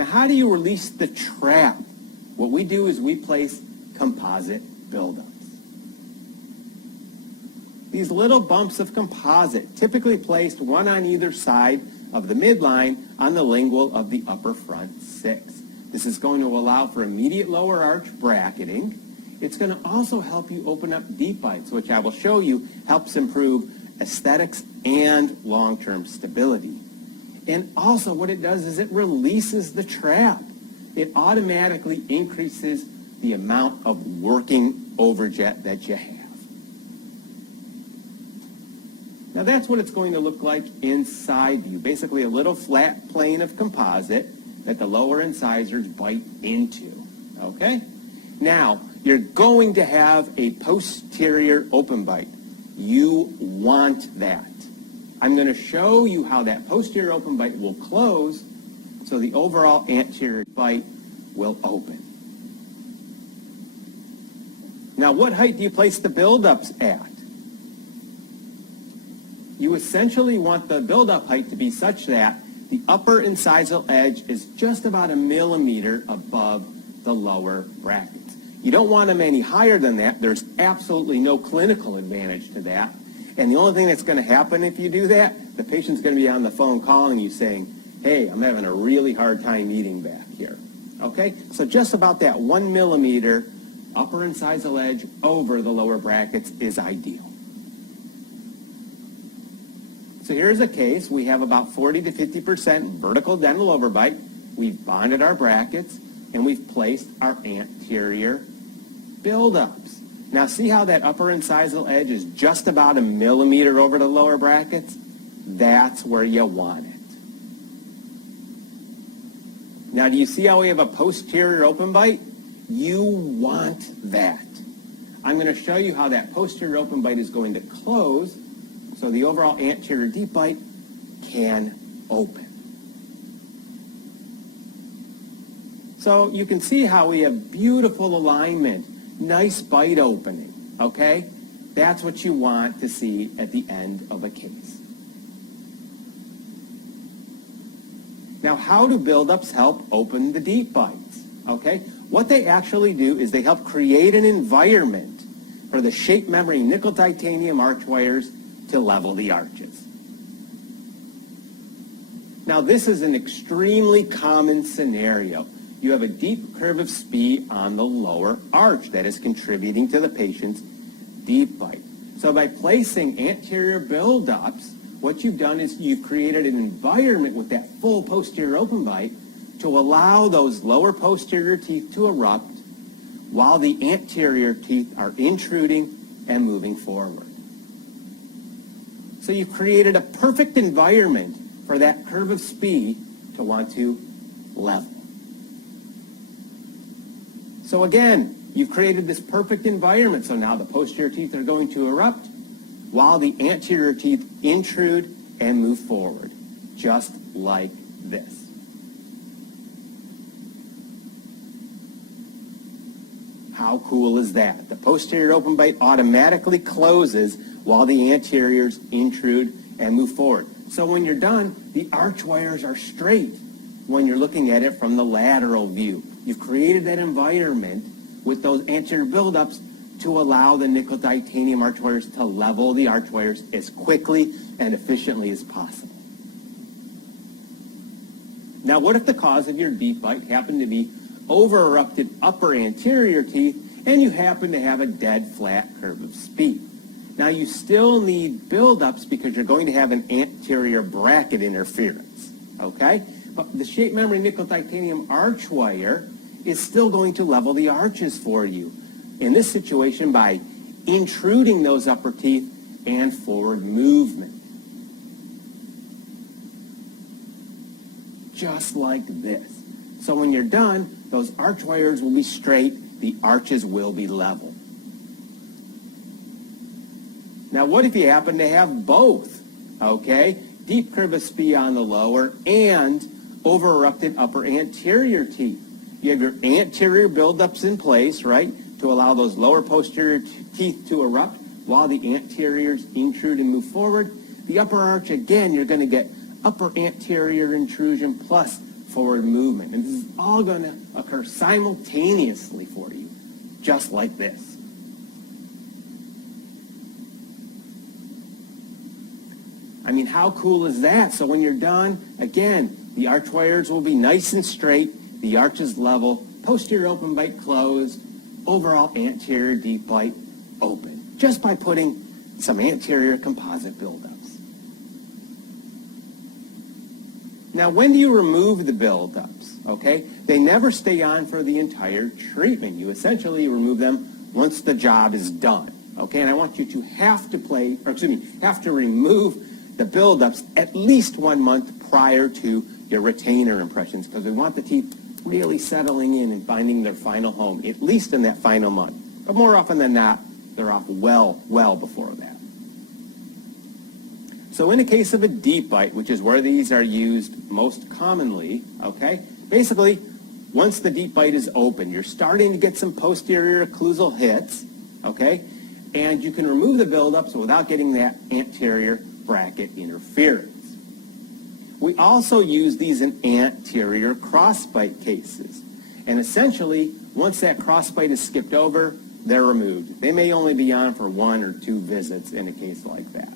Now, how do you release the trap? What we do is we place composite buildups. These little bumps of composite, typically placed one on either side of the midline on the lingual of the upper front 6. This is going to allow for immediate lower arch bracketing. It's going to also help you open up deep bites, which I will show you helps improve aesthetics and long-term stability. And also what it does is it releases the trap. It automatically increases the amount of working overjet that you have. Now that's what it's going to look like inside view. Basically a little flat plane of composite that the lower incisors bite into. Okay? Now, you're going to have a posterior open bite. You want that. I'm going to show you how that posterior open bite will close so the overall anterior bite will open. Now, what height do you place the buildups at? You essentially want the buildup height to be such that the upper incisal edge is just about 1 millimeter above the lower brackets. You don't want them any higher than that. There's absolutely no clinical advantage to that. And the only thing that's going to happen if you do that, the patient's going to be on the phone calling you saying, hey, I'm having a really hard time eating back here. Okay? So just about that 1 millimeter upper incisal edge over the lower brackets is ideal. So here's a case. We have about 40 to 50% vertical dental overbite. We've bonded our brackets, and we've placed our anterior buildups. Now see how that upper incisal edge is just about 1 millimeter over the lower brackets? That's where you want it. Now do you see how we have a posterior open bite? You want that. I'm going to show you how that posterior open bite is going to close so the overall anterior deep bite can open. So you can see how we have beautiful alignment, nice bite opening, okay? That's what you want to see at the end of a case. Now, how do buildups help open the deep bites, okay? What they actually do is they help create an environment for the shape memory nickel titanium arch wires to level the arches. Now, this is an extremely common scenario. You have a deep curve of SPE on the lower arch that is contributing to the patient's deep bite. So by placing anterior buildups, what you've done is you've created an environment with that full posterior open bite to allow those lower posterior teeth to erupt while the anterior teeth are intruding and moving forward. So you've created a perfect environment for that curve of SPE to want to level. So again, you've created this perfect environment. So now the posterior teeth are going to erupt while the anterior teeth intrude and move forward, just like this. How cool is that? The posterior open bite automatically closes while the anteriors intrude and move forward. So when you're done, the arch wires are straight when you're looking at it from the lateral view. You've created that environment with those anterior buildups to allow the nickel titanium arch wires to level the arch wires as quickly and efficiently as possible. Now, what if the cause of your deep bite happened to be over-erupted upper anterior teeth and you happen to have a dead flat curve of SPE? Now, you still need buildups because you're going to have an anterior bracket interference, okay? But the shape memory nickel titanium arch wire is still going to level the arches for you. In this situation, by intruding those upper teeth and forward movement. Just like this. So when you're done, those arch wires will be straight, the arches will be level. Now what if you happen to have both, okay? Deep curve of SPE on the lower and over-erupted upper anterior teeth. You have your anterior buildups in place, right, to allow those lower posterior teeth to erupt while the anteriors intrude and move forward. The upper arch, again, you're going to get upper anterior intrusion plus forward movement. And this is all going to occur simultaneously for you, just like this. I mean, how cool is that? So when you're done, again, the arch wires will be nice and straight, the arch is level, posterior open bite closed, overall anterior deep bite open, just by putting some anterior composite buildups. Now, when do you remove the buildups? Okay, they never stay on for the entire treatment. You essentially remove them once the job is done. Okay, and I want you to have to remove the buildups at least 1 month prior to your retainer impressions, because we want the teeth really settling in and finding their final home, at least in that final month. But more often than not, they're off well before that. So in the case of a deep bite, which is where these are used most commonly, okay, basically, once the deep bite is open, you're starting to get some posterior occlusal hits, okay, and you can remove the buildups without getting that anterior bracket interference. We also use these in anterior crossbite cases. And essentially, once that crossbite is skipped over, they're removed. They may only be on for 1 or 2 visits in a case like that.